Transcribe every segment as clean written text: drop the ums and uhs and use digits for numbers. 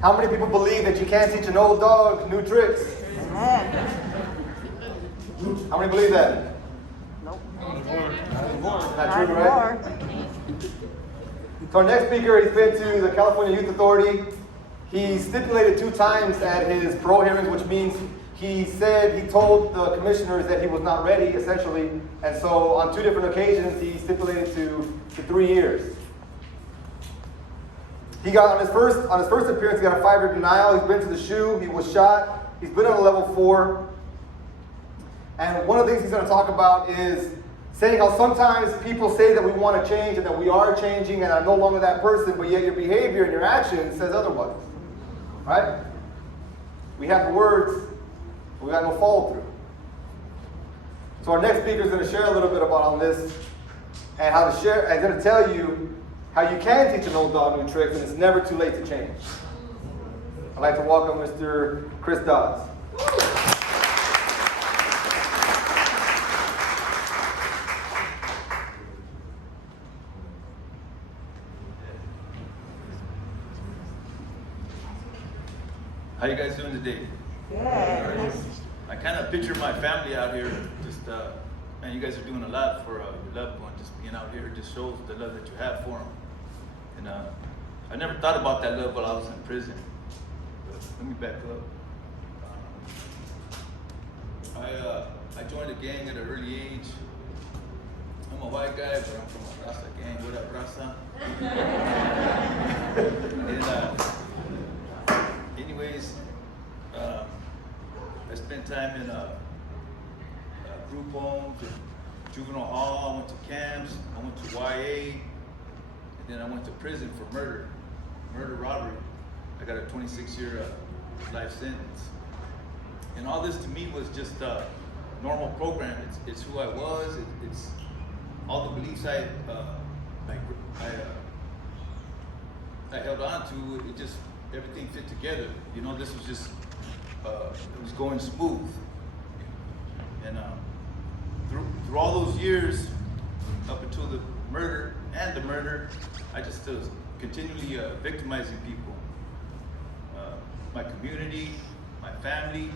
How many people believe that you can't teach an old dog new tricks? How many believe that? Nope. Not true, right? So our next speaker, he's been to the California Youth Authority. He stipulated 2 times at his parole hearings, which means he told the commissioners that he was not ready, essentially. And so on 2 different occasions, he stipulated to 3 years. He got, on his first appearance, he got a 5-year denial. He's been to the SHU. He was shot. He's been on a level 4. And one of the things he's going to talk about is saying how sometimes people say that we want to change and that we are changing and I'm no longer that person, but yet your behavior and your action says otherwise. Right? We have the words, but we got no follow through. So our next speaker is going to share a little bit about all this and how to share, and going to tell you how you can teach an old dog new tricks and it's never too late to change. I'd like to welcome Mr. Chris DODDS. How you guys doing today? Good. I kind of picture my family out here. Just, man, you guys are doing a lot for your loved one. Just being out here just shows the love that you have for them. And I never thought about that love while I was in prison. But let me back up. I joined a gang at an early age. I'm a white guy, but I'm from a Raza gang. What up, Raza? Anyways, I spent time in group homes, juvenile hall, I went to camps, I went to YA, and then I went to prison for murder robbery. I got a 26-year life sentence. And all this to me was just a normal program. It's who I was, it's all the beliefs I held on to, it just, everything fit together. You know, this was just, it was going smooth. And through all those years, up until the murder, I just was continually victimizing people. My community, my family,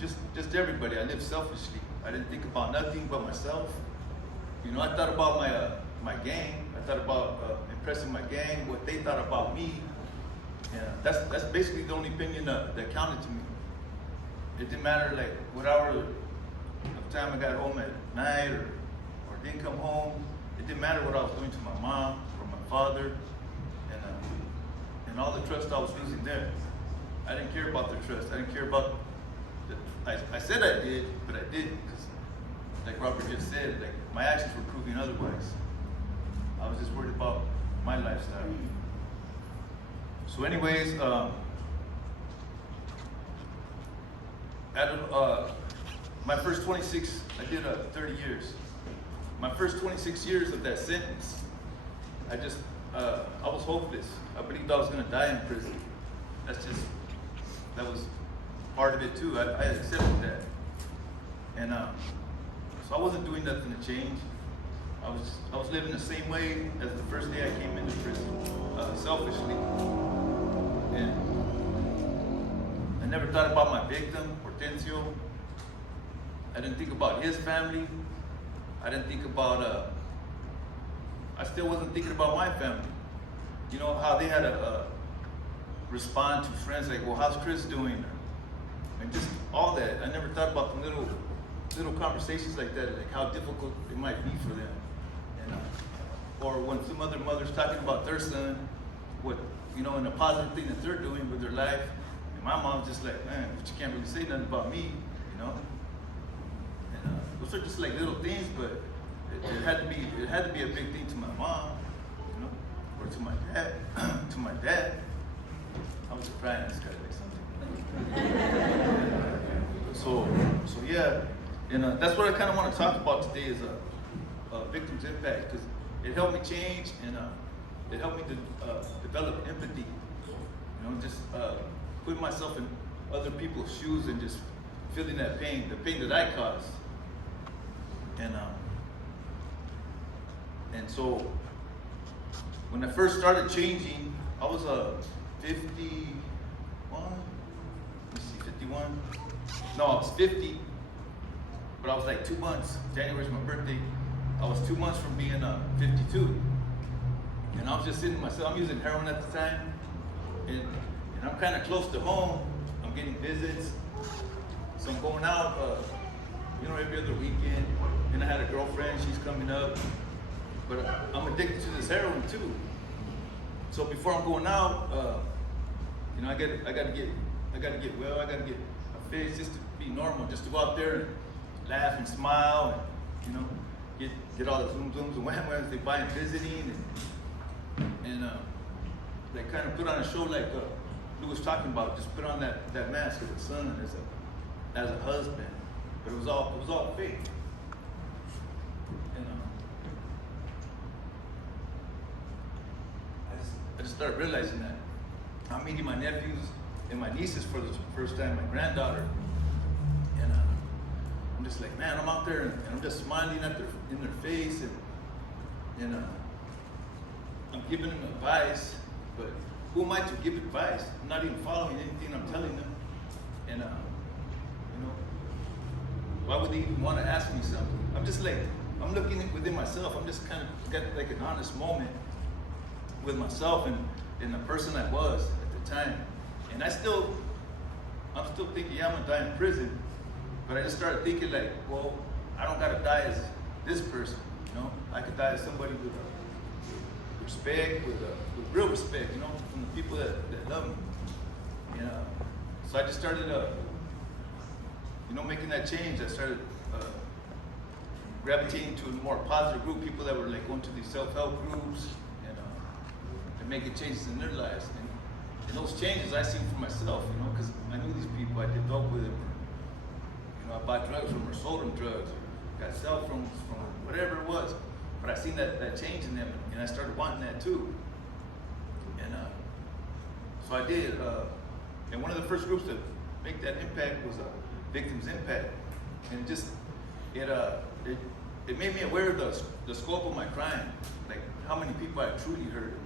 just everybody. I lived selfishly. I didn't think about nothing but myself. You know, I thought about my gang. I thought about impressing my gang, what they thought about me. And that's basically the only opinion that counted to me. It didn't matter like what hour of time I got home at night or didn't come home. It didn't matter what I was doing to my mom or my father and all the trust I was losing there. I didn't care about their trust. I didn't care about I said I did, but I didn't, because like Robert just said, like my actions were proving otherwise. I was just worried about my lifestyle. So anyways, my first 26, I did 30 years. My first 26 years of that sentence, I was hopeless. I believed I was gonna die in prison. That was part of it too. I accepted that. And so I wasn't doing nothing to change. I was living the same way as the first day I came into prison, selfishly. And I never thought about my victim, Hortensio. I didn't think about his family. I didn't think about, I still wasn't thinking about my family. You know, how they had to respond to friends like, well, how's Chris doing? And just all that. I never thought about the little conversations like that, like how difficult it might be for them. And, or when some other mother's talking about their son, what, you know, and a positive thing that they're doing with their life. And my mom's just like, man, but you can't really say nothing about me, you know? And those are just like little things, but it had to be a big thing to my mom, you know, or to my dad, to my dad. I was surprised this guy like something. So yeah, and that's what I kind of want to talk about today is victim's impact, because it helped me change and it helped me to develop empathy. You know, just putting myself in other people's shoes and just feeling that pain, the pain that I caused. And so when I first started changing, I was 51. Let's see, 51. No, I was 50, but I was like 2 months. January's my birthday. I was 2 months from being 52. And I was just sitting myself, I'm using heroin at the time, and I'm kind of close to home. I'm getting visits, so I'm going out, every other weekend. And I had a girlfriend, she's coming up, but I'm addicted to this heroin too. So before I'm going out, I gotta get well, I gotta get a fix just to be normal, just to go out there and laugh and smile, and get all the zoom zooms and wham whams they buy and visiting, and they kind of put on a show like Lou was talking about, just put on that mask as a son, as a husband, but it was all fake. And I just started realizing that. I'm meeting my nephews and my nieces for the first time, my granddaughter, and I'm just like, man, I'm out there and I'm just smiling in their face, and I'm giving them advice, but who am I to give advice? I'm not even following anything I'm telling them, and why would they even want to ask me something? I'm just like, I'm looking within myself. I'm just kind of got like an honest moment with myself and the person I was at the time. And I'm still thinking, yeah, I'm gonna die in prison. But I just started thinking like, well, I don't gotta die as this person, I could die as somebody with respect, with real respect, from the people that love me. So I just started making that change. I started gravitating to a more positive group, people that were like going to these self-help groups and making changes in their lives. And those changes I seen for myself, because I knew these people, I did dope with them. I bought drugs from them or sold them drugs, or got cell phones from them, whatever it was. But I seen that change in them, and I started wanting that too. And so I did. And one of the first groups to make that impact was Victims Impact, and it made me aware of the scope of my crime, like how many people I truly hurt.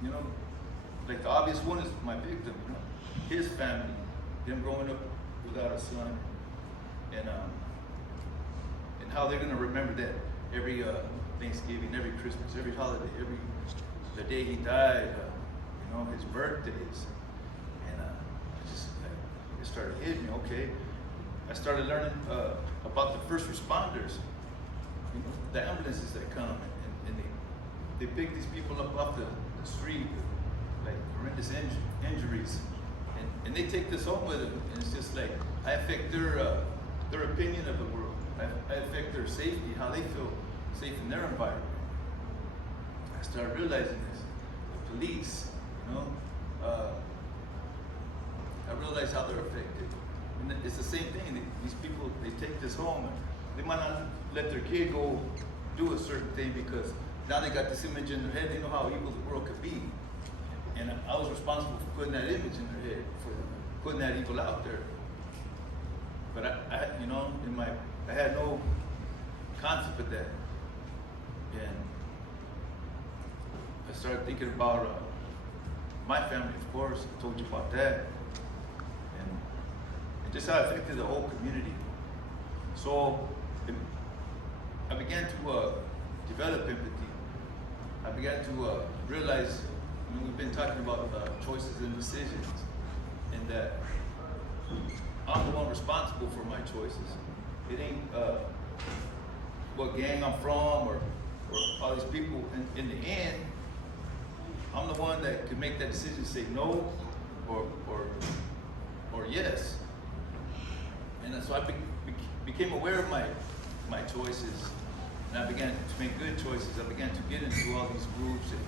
And like the obvious one is my victim, his family, them growing up without a son, and how they're gonna remember that every Thanksgiving, every Christmas, every holiday, the day he died, his birthdays. It started hitting me, okay. I started learning about the first responders, the ambulances that come, and they pick these people up off the street with like horrendous injuries, and they take this home with them, and it's just like, I affect their opinion of the world. I affect their safety, how they feel safe in their environment. I started realizing this. The police, I realized how they're affected. And it's the same thing. These people, they take this home, and they might not let their kid go do a certain thing because now they got this image in their head. They know how evil the world could be. And I was responsible for putting that image in their head, for putting that evil out there. But I had no concept of that. And I started thinking about my family, of course. I told you about that. And just how it affected the whole community. So I began to develop empathy. I began to realize, we've been talking about choices and decisions, and that I'm the one responsible for my choices. It ain't what gang I'm from or all these people. In the end, I'm the one that can make that decision, say no or yes. And so I became aware of my choices, and I began to make good choices. I began to get into all these groups, and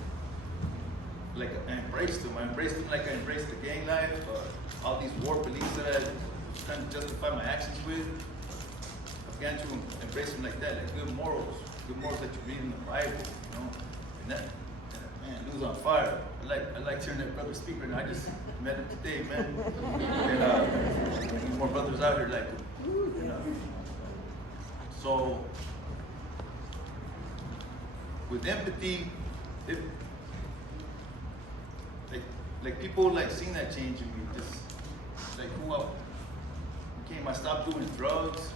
like I embraced them. I embraced them like I embraced the gang life, all these war beliefs that I was trying to justify my actions with. I began to embrace them like that, like good morals that you read in the Bible, And that, man, Lou's on fire. I like hearing that brother speak right now. I just met him today, man. And more brothers out here like him. So with empathy, like people like seeing that change in me, just like who I became. I stopped doing drugs.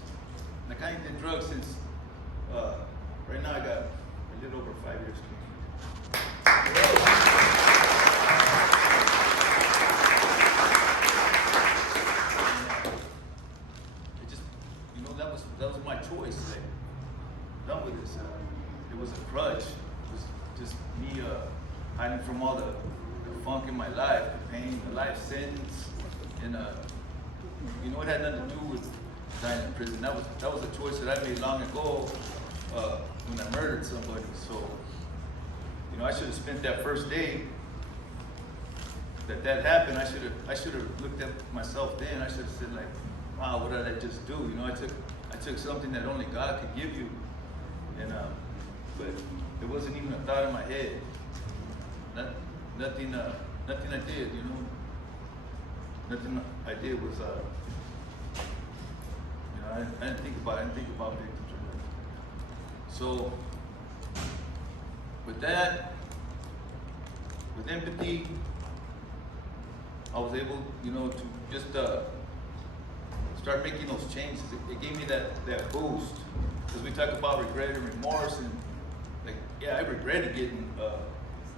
Like I ain't did drugs since, right now I got a little over 5 years clean. It just, you know, that was my choice. Like, done with this. It was a crutch. It was just me hiding from all the funk in my life, the pain, the life sentence, and you know, it had nothing to do with dying in prison. That was a choice that I made long ago when I murdered somebody. So, you know, I should have spent that first day that happened. I should have looked at myself then. I should have said like, wow, what did I just do? You know, I took something that only God could give you, and but it wasn't even a thought in my head. Nothing I did, you know. Nothing I did was, you know, I didn't think about victims or nothing. So, with that, with empathy, I was able, you know, to just start making those changes. It gave me that boost, because we talk about regret and remorse, and like, yeah, I regretted getting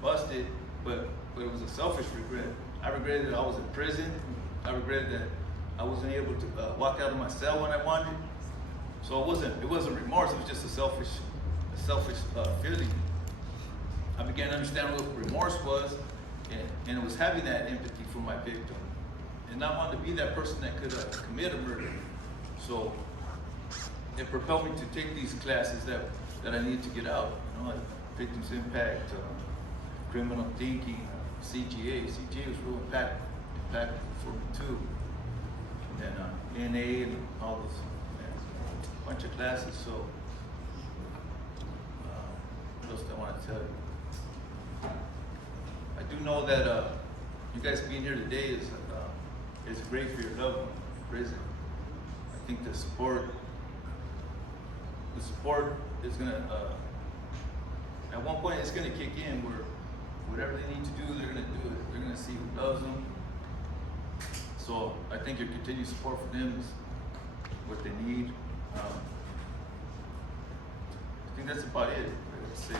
busted, but it was a selfish regret. I regretted that I was in prison. I regretted that I wasn't able to walk out of my cell when I wanted. So it wasn't remorse. It was just a selfish feeling. I began to understand what remorse was, and it was having that empathy for my victim, and not wanting to be that person that could commit a murder. So it propelled me to take these classes that I needed to get out. You know, like victims impact, criminal thinking, CGA. CGA was real impactful for me too. And NA and all those, a bunch of classes. So what else do I want to tell you? I do know that you guys being here today is great for your loved one in prison. I think the support is gonna at one point it's gonna kick in where whatever they need to do, they're gonna do it. They're gonna see who loves them. So I think your continued support for them is what they need. I think that's about it. I gotta say.